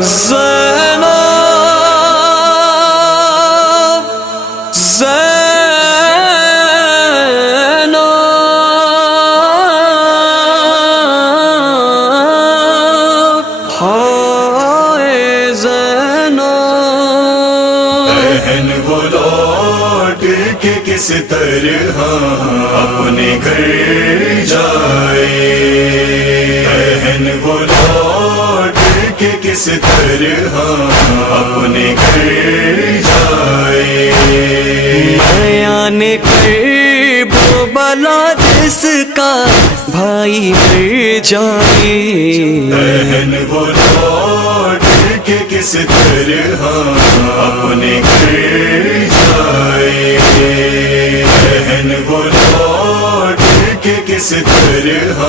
زینب زینب ہائے زینب بہن وہ لوٹ کے کس طرح اپنے گھر جائے، بہن وہ لوٹ کے کس طرح اپنے گھر جائے، بیان کرب و بلا جس کا بھائی مر جائے، بہن وہ لوٹ کے کس طرح اپنے گھر جائے، بہن وہ لوٹ کے کس طرح